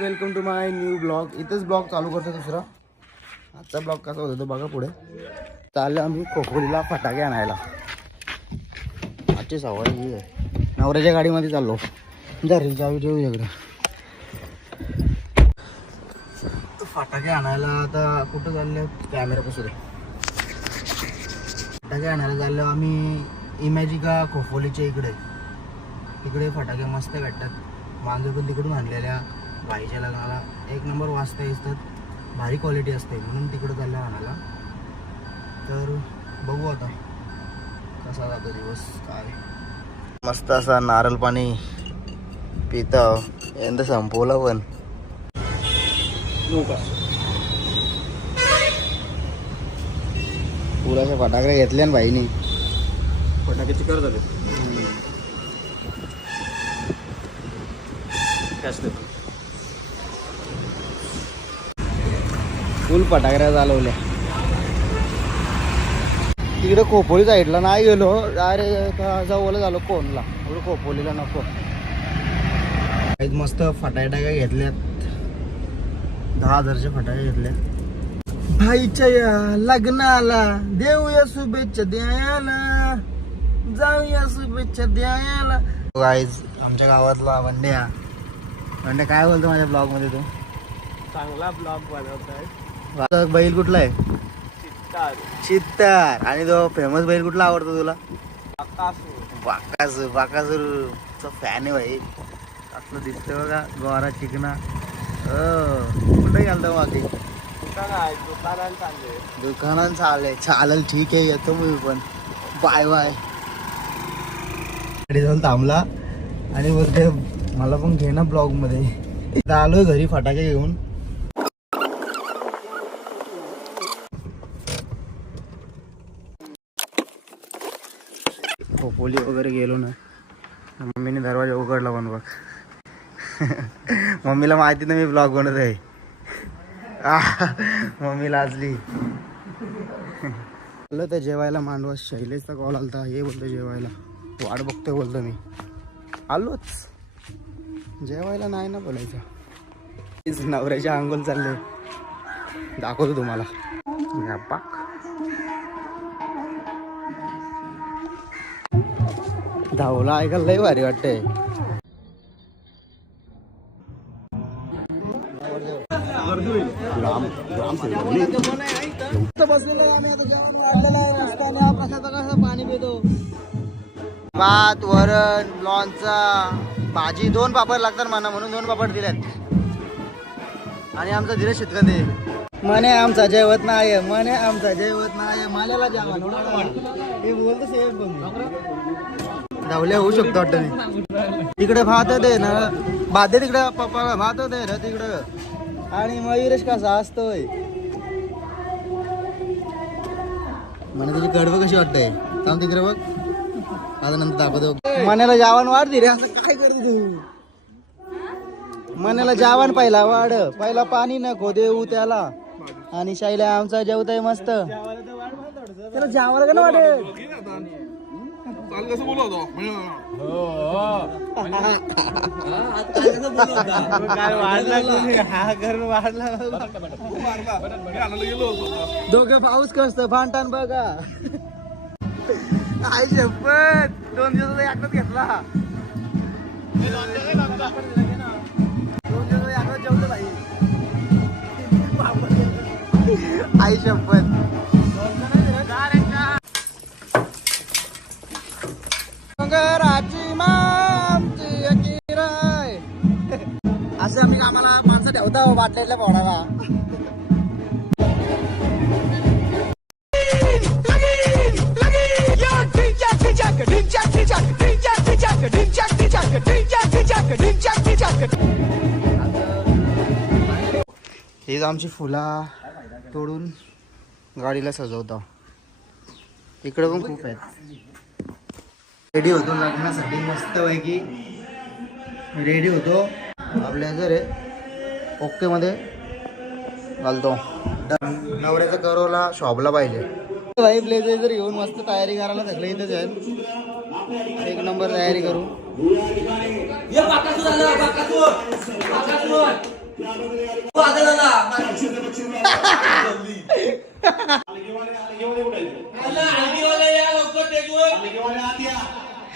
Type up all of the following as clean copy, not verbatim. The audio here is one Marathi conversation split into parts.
Welcome to my new blog. इथेच ब्लॉग चालू करतो दुसरा. आजचा ब्लॉग कसा होता तो बघा पुढे. चाललो आम्ही खोपोलीला फटाके आणायला. आजची सवारी ही आहे. नवऱ्याच्या गाडीमध्ये चाललो. जरी जाऊ देऊ इकडे फटाके आणायला. आता कुठं चाललो कॅमेरा कसं फटाके आणायला चाललो आम्ही इमॅजिका खोपोलीच्या इकडे. तिकडे फटाके मस्त भेटतात. मागे पण तिकडून आणलेल्या बाईच्या लग्नाला एक नंबर वाजता असतात. भारी क्वालिटी असते म्हणून तिकडं चाललं आणायला. तर बघू आता कसा जातो दिवस. काय मस्त असा नारळ पाणी पिता यंदा संपवला पण. पुराचे फटाके घेतले ना भाईनी. फटाके चिकार झाले. कॅश देतो. फुल फटाकड्या चालवल्या. तिकडे खोपोली साईडला नाही गेलो. डायरेक्ट जवळ झालो कोणला. एवढं खोपोलीला नको. मस्त फटाके घेतल्यात. 10,000चे फटाके घेतले. भाईच्या या लग्नाला देऊया शुभेच्छा द्यायला. जाऊया शुभेच्छा द्यायला. गाईज आमच्या गावातला वंड्या. वंड्या काय बोलतो माझ्या ब्लॉग मध्ये तू? चांगला ब्लॉग बनवताय. बैल कुठला आहे? चित्तार. चित्तार. आणि तो फेमस बैल कुठला आवडतो तुला? बाकासूर. बाकासूरचा फॅन आहे भाई. असलं दिसतं बघा गोरा चिकना. कुठे गेलतो मागे? दुकानात चालले. चालेल ठीक आहे येतो मी पण. Bye bye. गाडी जाऊन थांबला आणि बोलते मला पण घे ना ब्लॉग मध्ये. आलोय घरी फटाके घेऊन. खोपोली वगैरे गेलो ना. मम्मीने दरवाजा उघडला पण बघ. मम्मीला माहिती ना मी ब्लॉग बनवत आहे. मम्मी लाजली. आलं तर जेवायला मांडवा. शैलेशचा कॉल आलता. हे बोलतो जेवायला. वाट बघतोय बोलतो मी. आलोच जेवायला नाही ना बोलायचं. नवऱ्याच्या अंघोल चालले. दाखवतो तुम्हाला. धावला ऐकायला लय भारी वाटतंय. पाणी पितो. भात वरण लोणचा भाजी 2 पापड लागतात म्हणा म्हणून 2 पापड दिल्यात. आणि आमचा धीरज शेतकरी म्हणे आमचा जेवत नाही. म्हणे आमचा जेवत नाही. माल्याला जेवण हे बोलतो सेव बघ. धावल्या होऊ शकतो वाटतं. तिकडे भात दे ना. भात दे तिकडे पप्पा. भात दे ना तिकडं. आणि मयुरेश कसा असतोय म्हणे. तुझी कडवं कशी वाटतंय थांब तिकडे बघ. आता नंतर दाखवतो. मनाला जेवण वाढ रे. असं काय करते तू? मनाला जेवण पहिला वाढ. पहिला पाणी नको देऊ त्याला. आणि शाईला आमचा जेवतय मस्त. त्याला जेवायला का ना वाटेल. दोघे पाऊस कसत भांडण बघा. आई शपथ 2 दिवसाचा एकटाच घेतला. 2 दिवसाचा एकटाच जेवतो भाई. आई शपथ. असं आम्ही आम्हाला माणसं ठेवता वाटलेल्या पोडाला. हेच आमची फुला तोडून गाडीला सजवतो. इकडे पण खूप आहेत. रेडी होतो लग्नासाठी मस्त पैकी. रेडी होतो. आपल्या जर ओके मध्ये घालतो. नवऱ्याचा करवला शॉपला पाहिजे. भाई ब्लेझर घेऊन मस्त तयारी करायला सगळं इथेच आहे. एक नंबर तयारी करू.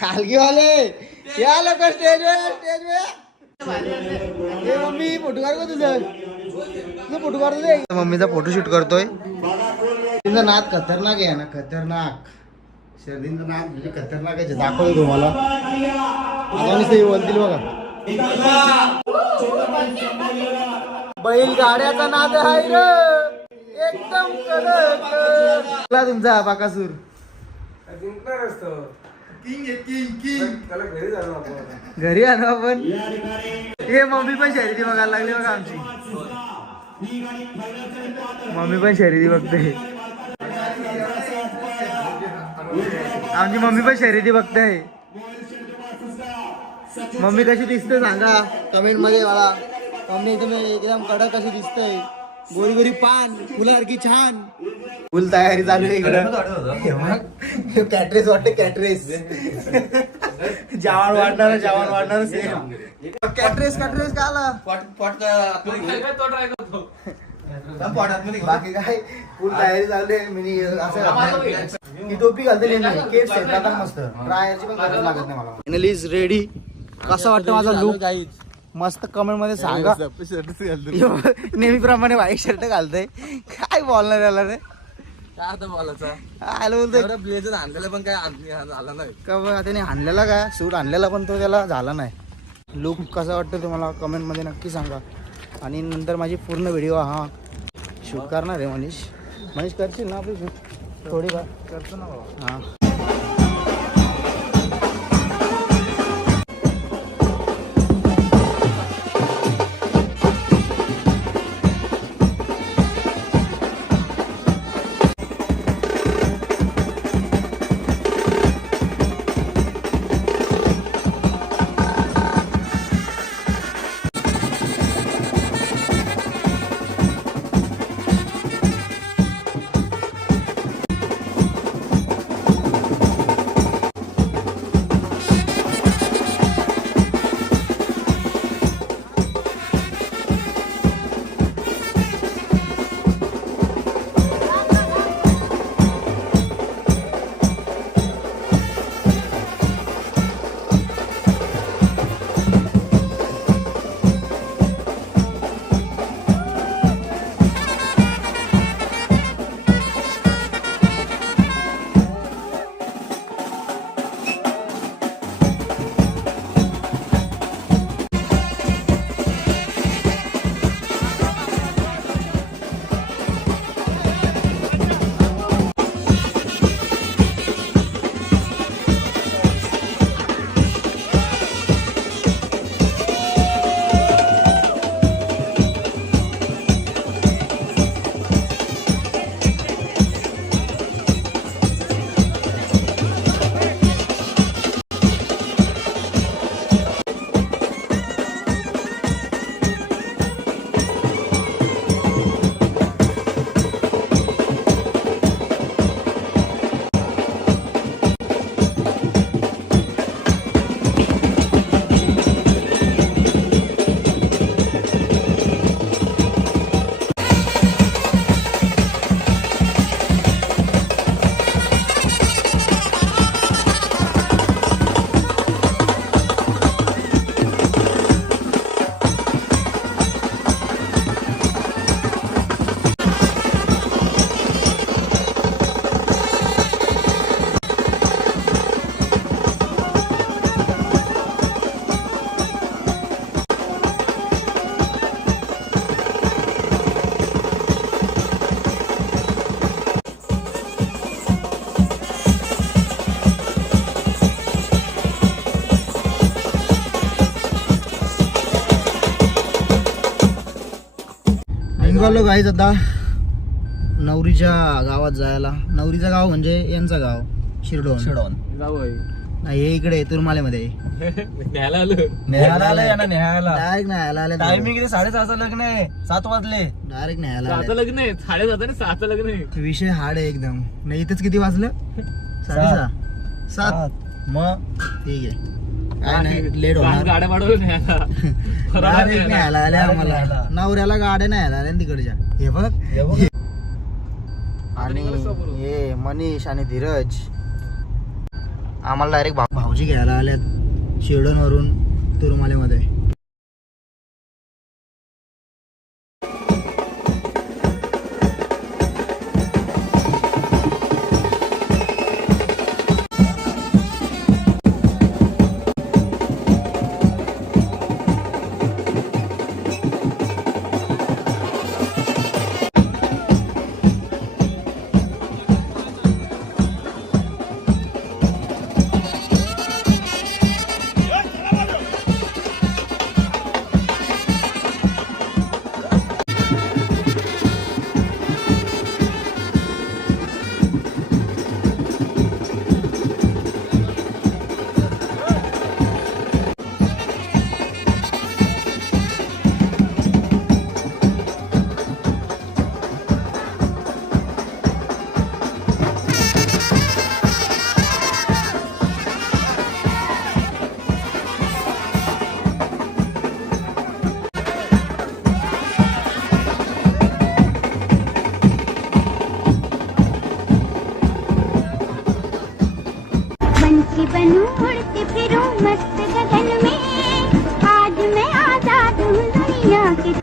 हलगीवाले या लोक स्टेजवर हे मम्मी फोटो काढ तुझं फोटो काढतो दे. मम्मीचा फोटोशूट करतोय. तिचा नाद खतरनाक आहे ना, खतरनाक. शर्दींचं नाद म्हणजे खतरनाक आहे. दाखवतो तुम्हाला आता नुसतं बोलतील बघा. बैल गाड्याचा नाद आहे रे एकदम कडक. तुमचा बाकासूर किंग आहे, किंग घरी आणू आपण. हे मम्मी पण शर्यती बघायला लागली बघा आमची. मम्मी पण शर्यती बघते. आमची मम्मी पण शर्यती बघते. मम्मी कशी दिसते सांगा कमेंट मध्ये मला. मम्मी तुम्ही एकदम कडक कशी दिसते. गोरी गोरी पान फुलासारखी छान. फुल तयारी चालू आहे इकडं. कॅटरेस वाटते कॅटरेस. जेवण वाढणार सेम. कॅटरेस का आला बाकी काय फुल तयारी चालू आहे. मी असं ही टोपी घालते केस आता मस्त. ट्रायरची पण गरज लागत नाही मला. Finally is ready. कसा वाटतं माझा लुक मस्त कमेंट मध्ये सांगा. नेहमीप्रमाणे व्हाईट शर्ट घालतोय. काय बोलणार याला रे. काय आता बोलायचं आलं बोलतोय ब्लेझर आणलेलं पण काय झालं नाही का बघा. त्याने आणलेला काय सूट आणलेला पण तो त्याला झाला नाही. लुक कसा वाटतं तुम्हाला कमेंट मध्ये नक्की सांगा. आणि नंतर माझी पूर्ण व्हिडिओ हा शूट करणार आहे मनीष करशील ना आपली शूट थोडीफार करतो ना बाबा. हां निघालो गाईज आता नवरीच्या गावात जायला. नवरीचं गाव म्हणजे यांचं गाव शिरडोन. जाऊ नाही हे इकडे तुरमालेमध्ये न्यायला आलो डायरेक्ट न्यायला आले. टायमिंग 6:30 लग्न आहे. 7 वाजले. डायरेक्ट न्यायला आले. लग्न आहे 7:30 आणि 6 लग्न आहे. विषय हार्ड आहे एकदम. नाही इथंच किती वाजलं 6:30 7. मग ठीक आहे काय नाही लेट होणार गाड्या वाढवलं नाही डायरेक्ट न्यायला आले आम्हाला नवऱ्याला गाड्या नाही आल्या तिकडच्या हे बघ आणि हे मनीष आणि धीरज आम्हाला डायरेक्ट भाऊजी घ्यायला आल्यात शिरडोनवरून तुरमालेमध्ये. पंछी बनूं उड़ती फिरूं मस्त गगन में, आज मैं आजाद हूँ दुनिया के.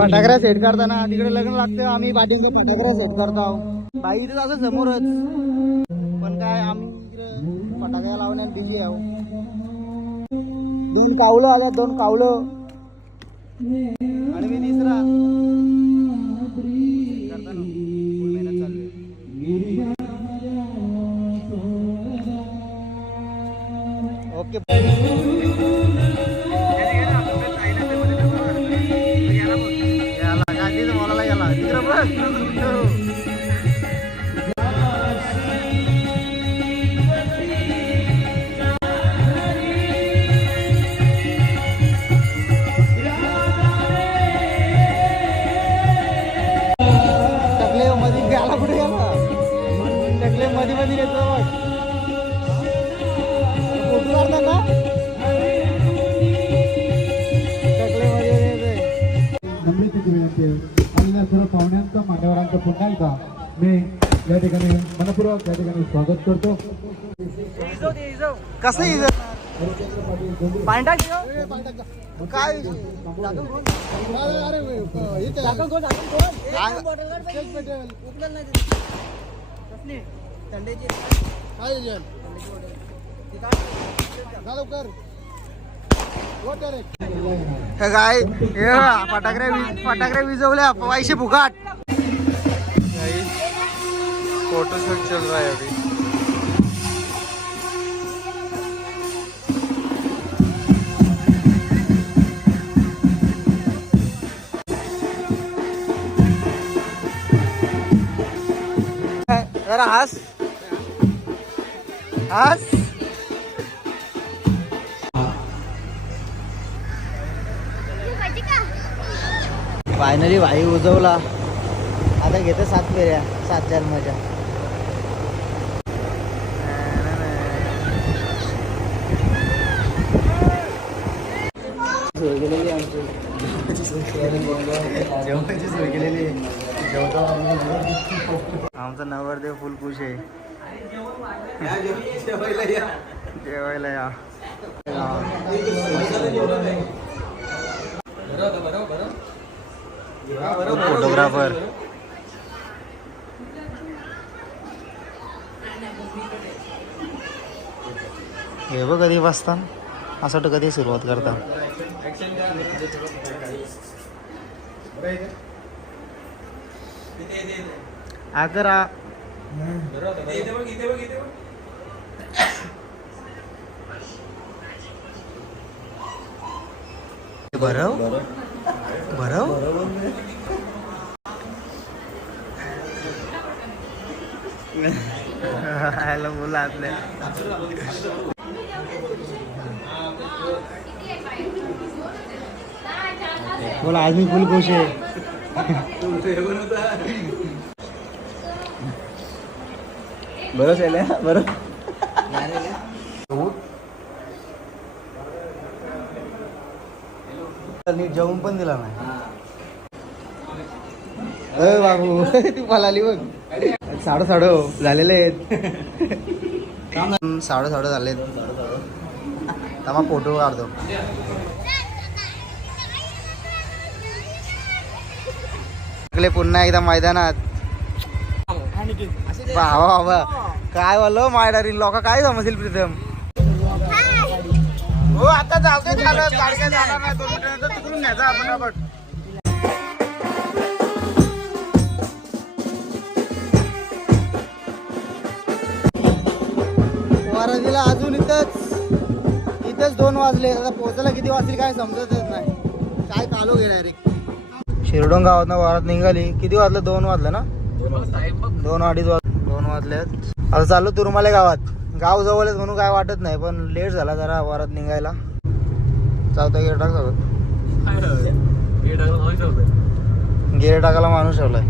फटाकड्या सेट करताना तिकडे लग्न लागतं आम्ही पाठींचे फटाकड्या सेट करतो बाई इथेच असं समोरच पण काय आम्ही इकडे फटाक्या लावण्यात बिझी आहो. 2 कावलं आल्या 2 कावलं आणि मी तिसरा करताना फुल मेहनत चालू आहे. ओके बोलायला गेला तिकडे बघ टकले मध्ये गेला कुठे गेला टकले मध्ये मध्ये येतो फोटो काढता ना टकले मध्ये नम्रतेची विनंती आहे. आलेल्या सर्व पाहुण्यांचं मान्यवरांचं पुन्हा एकदा मी या ठिकाणी मनपूर्वक या ठिकाणी स्वागत करतो. कसं इज पाणी टाक काय काय फटाकड्या विजवल्या पैसे फुकाट. फोटोशूट चल रहा है अभी. जरा हस हस. फायनली भाई उजवला. आता घेते 7 फेऱ्या 7 जन्माच्या. सोय केलेली आमची जेवणाची सोय केलेली. आमचा नवरदेव फुल खुश आहे. जेवायला या. फोटोग्राफर हे बघ कधी बसता असं वाटतं कधी सुरुवात करता. अकरा बरं बरं हॅलो बोला आपल्या. बोला आज मी फुल खुश आहे. बरं चालल्या बरं. नीट जेवून पण दिला नाही. अ बाबू ती पळाली बघ. साडो झालेले आहेत. साडो झालेत. तमा फोटो काढतो. पुन्हा एकदा मैदानात. बाबा बाबा काय बोललो मायडारी लोक काय समजतील प्रीतम. हो आता जाऊ दे. गाडग्या जाणार नाही. 2 मिनिटानंतर तिकडून न्यायचा आपण. वाराजीला अजून इथंच 2 वाजले. आता पोहोचायला किती वाजतील काय समजतच नाही. काय कालो गे डायरेक्ट. शिरडोन गावात वारात निघाली. किती वाजलं? 2 वाजलं ना. 2 वाजलेत. आता चाललो तुरमाले गावात. गाव जवळच म्हणून काय वाटत नाही पण लेट झाला जरा वारात निघायला. चावता गेअर टाक सगळं. गेअर टाकायला माणूस ठेवलाय.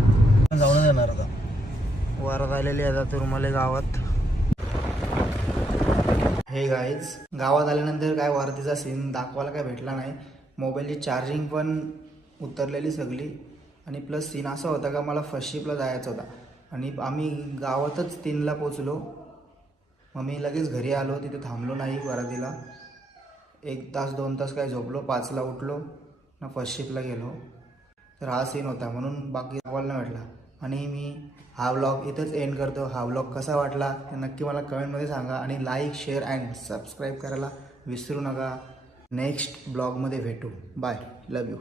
जाऊन येणार आता. वारात आलेली आता तुरमाले गावात. हे गाईज गावात आल्यानंतर काय वारतीचा सीन दाखवायला काय भेटला नाही. मोबाईलची चार्जिंग पण उतरलेली सगळी. आणि प्लस सीन असा होता का मला फर्स्ट शिपला जायचं होता. आणि आम्ही गावातच 3ला पोचलो. मग मी लगेच घरी आलो. तिथे थांबलो नाही वारातीला. 1 तास 2 तास काय झोपलो. 5ला उठलो ना फर्स्ट शिपला गेलो. तर हा सीन होता म्हणून बाकी दाखवायला नाही भेटला. आणि मी हा व्लॉग इथंच एंड करतो. हा व्लॉग कसा वाटला ते नक्की मला कमेंटमध्ये सांगा. आणि लाईक शेअर अँड सबस्क्राईब करायला विसरू नका. नेक्स्ट ब्लॉगमध्ये भेटू. बाय. Love you.